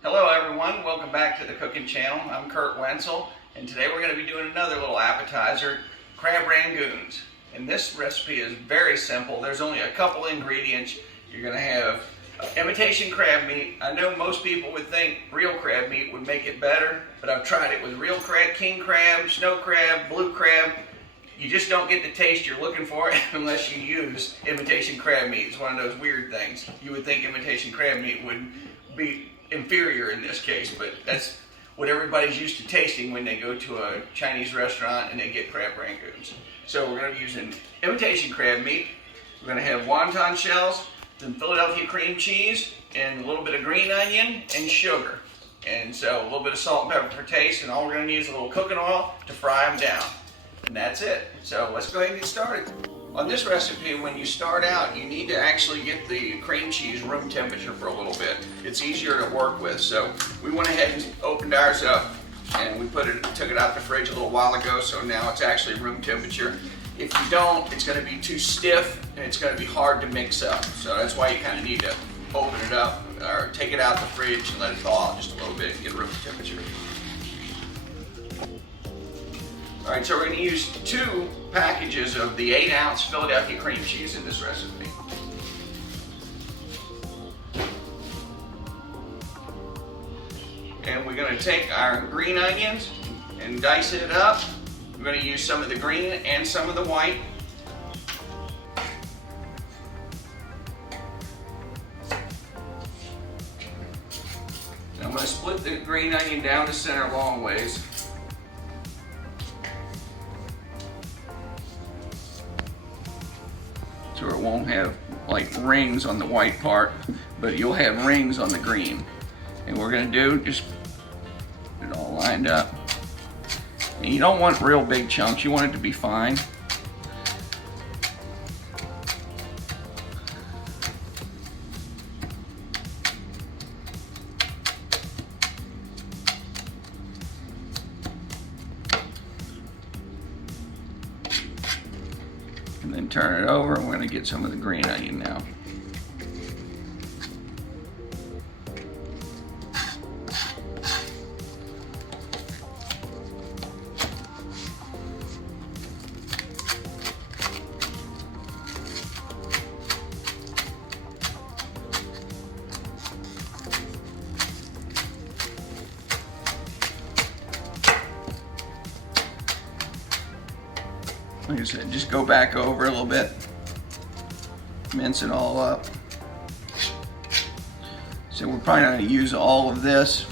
Hello everyone, welcome back to the cooking channel. I'm Kurt Wenzel, and today we're going to be doing another little appetizer, crab rangoons. And this recipe is very simple. There's only a couple ingredients. You're going to have imitation crab meat. I know most people would think real crab meat would make it better, but I've tried it with real crab, king crab, snow crab, blue crab. You just don't get the taste you're looking for unless you use imitation crab meat. It's one of those weird things. You would think imitation crab meat would be inferior in this case, but that's what everybody's used to tasting when they go to a Chinese restaurant and they get crab rangoons. So we're going to be using imitation crab meat. We're going to have wonton shells, then Philadelphia cream cheese, and a little bit of green onion and sugar. And so a little bit of salt and pepper for taste, and all we're going to need is a little cooking oil to fry them down. And that's it. So let's go ahead and get started. On this recipe, when you start out, you need to actually get the cream cheese room temperature for a little bit. It's easier to work with. So we went ahead and opened ours up, and we took it out the fridge a little while ago, so now it's actually room temperature. If you don't, it's going to be too stiff and it's going to be hard to mix up. So that's why you kind of need to open it up or take it out the fridge and let it thaw just a little bit and get room temperature. All right, so we're going to use 2 packages of the 8-ounce Philadelphia cream cheese in this recipe. And we're going to take our green onions and dice it up. We're going to use some of the green and some of the white. And I'm going to split the green onion down the center long ways. So it won't have like rings on the white part, but you'll have rings on the green. And what we're going to do, just get it all lined up. And you don't want real big chunks, you want it to be fine. And then turn it over, and we're going to get some of the green onion now. Like I said, just go back over a little bit, mince it all up. So we're probably not going to use all of this.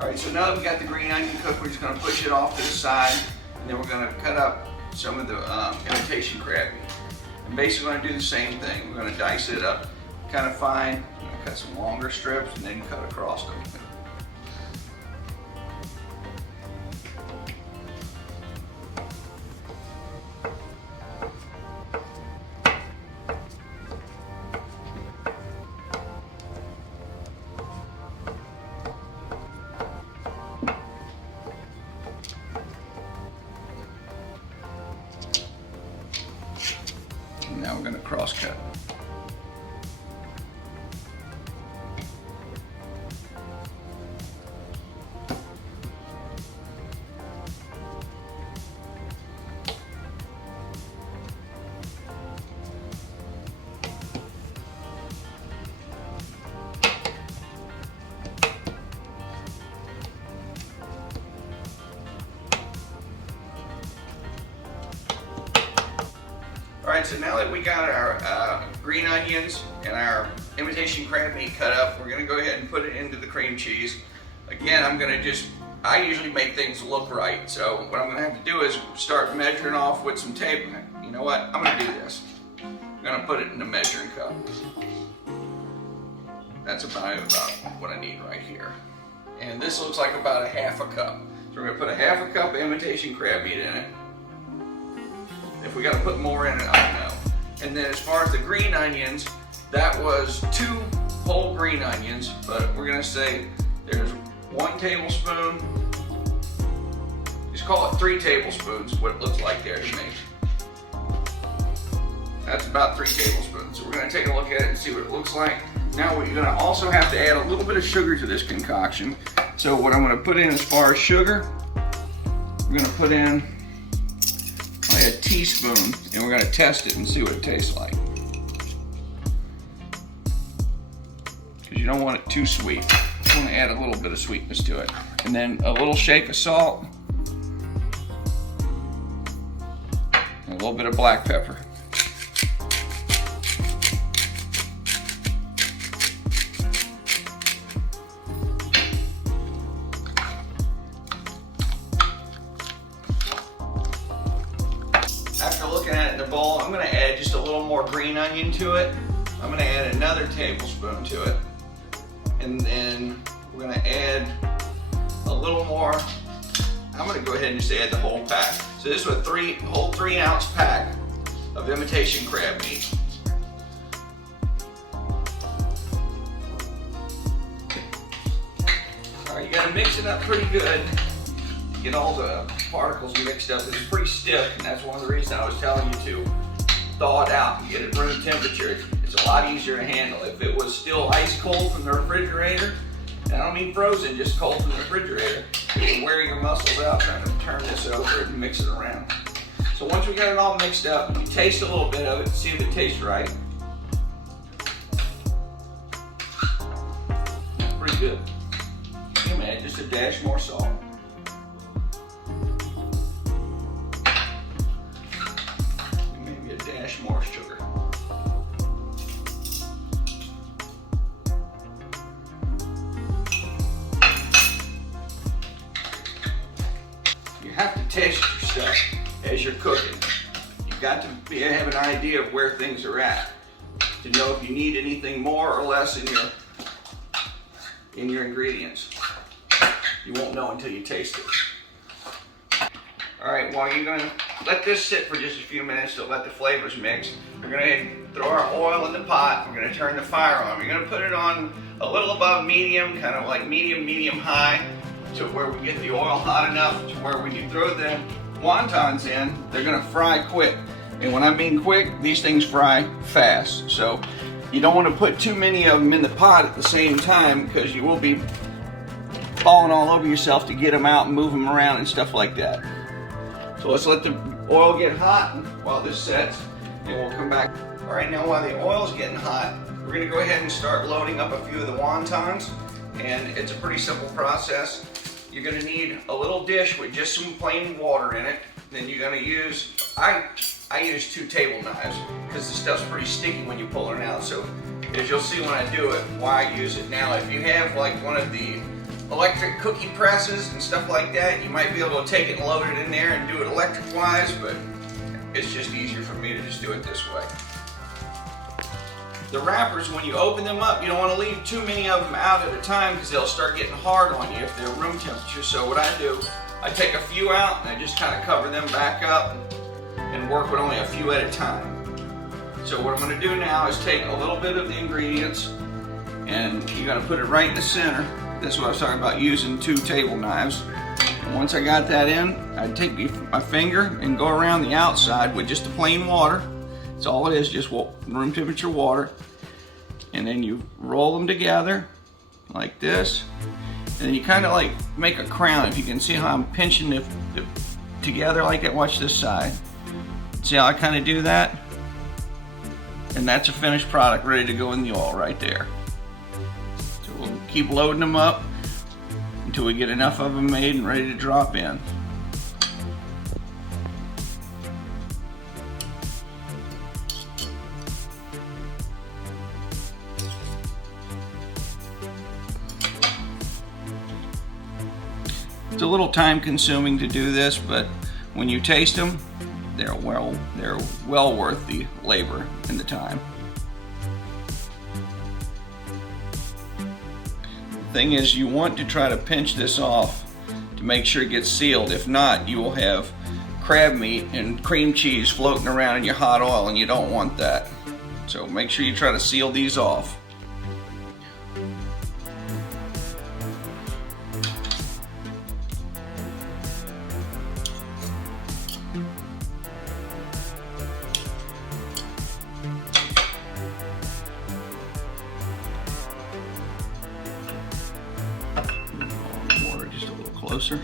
All right, so now that we got the green onion cooked, we're just going to push it off to the side, and then we're going to cut up some of the imitation crab meat. And basically we're going to do the same thing. We're going to dice it up kind of fine, cut some longer strips, and then cut across them. Now we're going to cross cut. All right, so now that we got our green onions and our imitation crab meat cut up, we're going to go ahead and put it into the cream cheese. Again, I usually make things look right, so what I'm going to have to do is start measuring off with some tape. You know what? I'm going to do this. I'm going to put it in a measuring cup. That's about what I need right here. And this looks like about a half a cup. So we're going to put a half a cup of imitation crab meat in it. If we got to put more in it, I don't know. And then as far as the green onions, that was 2 whole green onions, but we're going to say there's 1 tablespoon. Just call it 3 tablespoons, what it looks like there to me. That's about 3 tablespoons. So we're going to take a look at it and see what it looks like. Now we're gonna also have to add a little bit of sugar to this concoction. So what I'm gonna put in as far as sugar, we're gonna put in probably a teaspoon, and we're gonna test it and see what it tastes like. Because you don't want it too sweet. You want to add a little bit of sweetness to it. And then a little shake of salt, and a little bit of black pepper. After looking at it in the bowl, I'm going to add just a little more green onion to it. I'm going to add another tablespoon to it. And then we're going to add a little more. I'm going to go ahead and just add the whole pack. So this is a whole 3-ounce pack of imitation crab meat. All right, you got to mix it up pretty good. Get all the particles mixed up. It's pretty stiff, and that's one of the reasons I was telling you to thaw it out and get it room temperature. It's a lot easier to handle. If it was still ice cold from the refrigerator, and I don't mean frozen, just cold from the refrigerator, it would wear your muscles out trying to turn this over and mix it around. So once we got it all mixed up, you taste a little bit of it, see if it tastes right. Pretty good. You can add just a dash more salt. More sugar. You have to taste your stuff as you're cooking. You've got to have an idea of where things are at to know if you need anything more or less in your ingredients. You won't know until you taste it. All right, well, you're gonna let this sit for just a few minutes to let the flavors mix. We're gonna throw our oil in the pot. We're gonna turn the fire on. We're gonna put it on a little above medium, kind of like medium high, to where we get the oil hot enough to where when you throw the wontons in, they're gonna fry quick. And when I mean quick, these things fry fast. So you don't wanna put too many of them in the pot at the same time, because you will be falling all over yourself to get them out and move them around and stuff like that. So let's let the oil get hot while this sets, and we'll come back. All right, now while the oil's getting hot, we're gonna go ahead and start loading up a few of the wontons, and it's a pretty simple process. You're gonna need a little dish with just some plain water in it. Then you're gonna use, I use 2 table knives, because the stuff's pretty sticky when you pull it out. So as you'll see when I do it, why I use it. Now, if you have like one of the electric cookie presses and stuff like that, you might be able to take it and load it in there and do it electric wise, but it's just easier for me to just do it this way. The wrappers, when you open them up, you don't want to leave too many of them out at a time, because they'll start getting hard on you if they're room temperature. So what I do, I take a few out and I just kind of cover them back up and work with only a few at a time. So what I'm going to do now is take a little bit of the ingredients, and you're going to put it right in the center. That's what I was talking about, using 2 table knives. And once I got that in, I'd take my finger and go around the outside with just the plain water. That's all it is, just room temperature water. And then you roll them together like this. And then you kind of like make a crown. If you can see how I'm pinching it together like that, watch this side. See how I kind of do that? And that's a finished product ready to go in the oil right there. We'll keep loading them up until we get enough of them made and ready to drop in. It's a little time consuming to do this, but when you taste them, they're well worth the labor and the time. Thing is, you want to try to pinch this off to make sure it gets sealed. If not, you will have crab meat and cream cheese floating around in your hot oil, and you don't want that. So make sure you try to seal these off. closer.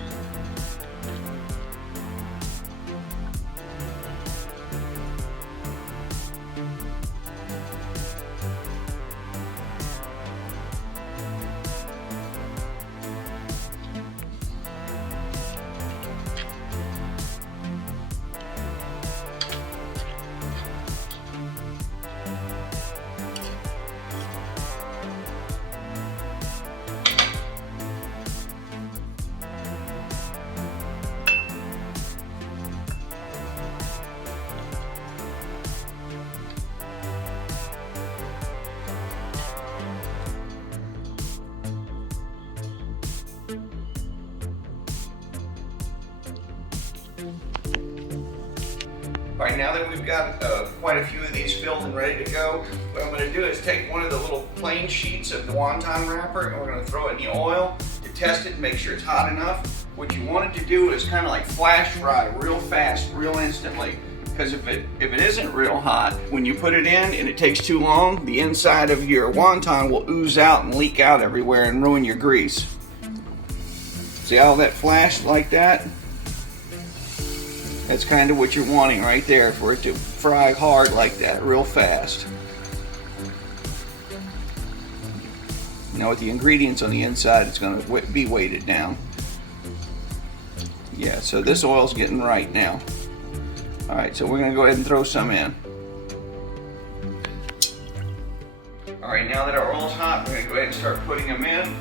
All right, now that we've got quite a few of these filled and ready to go, what I'm going to do is take one of the little plain sheets of the wonton wrapper and we're going to throw it in the oil to test it and make sure it's hot enough. What you want it to do is kind of like flash fry real fast, real instantly. Because if it isn't real hot, when you put it in and it takes too long, the inside of your wonton will ooze out and leak out everywhere and ruin your grease. See how that flashed like that? That's kind of what you're wanting right there, for it to fry hard like that, real fast. Now with the ingredients on the inside, it's going to be weighted down. Yeah, so this oil's getting right now. Alright, so we're going to go ahead and throw some in. Alright, now that our oil's hot, we're going to go ahead and start putting them in.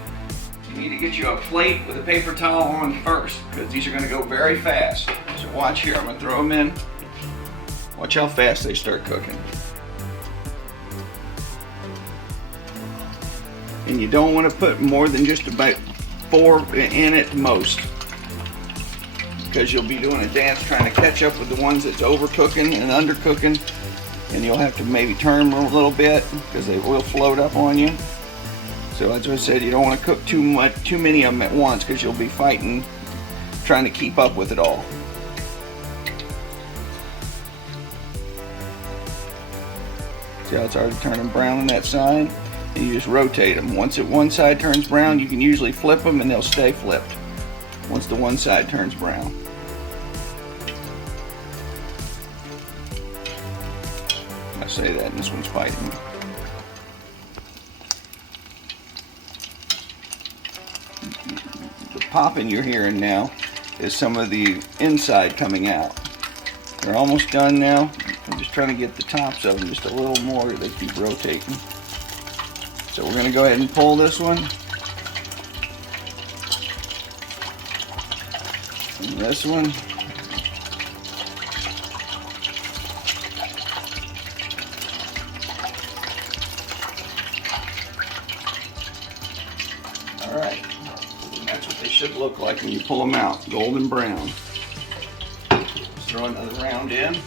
You need to get you a plate with a paper towel on first, because these are going to go very fast. So watch here, I'm going to throw them in. Watch how fast they start cooking. And you don't want to put more than just about 4 in at most, because you'll be doing a dance trying to catch up with the ones that's overcooking and undercooking, and you'll have to maybe turn them a little bit because they will float up on you. So as I said, you don't want to cook too many of them at once, because you'll be fighting, trying to keep up with it all. See how it's already turning brown on that side? And you just rotate them. Once one side turns brown, you can usually flip them and they'll stay flipped once the one side turns brown. I say that, and this one's fighting me. The popping you're hearing now is some of the inside coming out. They're almost done now. I'm just trying to get the tops of them just a little more. They keep rotating. So we're going to go ahead and pull this one. And this one. Alright. And that's what they should look like when you pull them out. Golden brown. Let's throw another round in.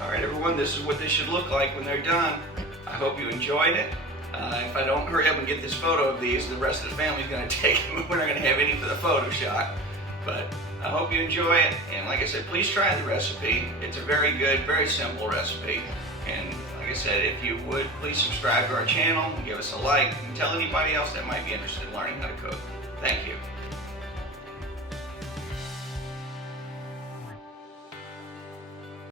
Alright everyone, this is what they should look like when they're done. I hope you enjoyed it. If I don't hurry up and get this photo of these, the rest of the family's going to take them. We're not going to have any for the photo shot. But I hope you enjoy it. And like I said, please try the recipe. It's a very good, very simple recipe. And like I said, if you would, please subscribe to our channel, give us a like, and tell anybody else that might be interested in learning how to cook. Thank you.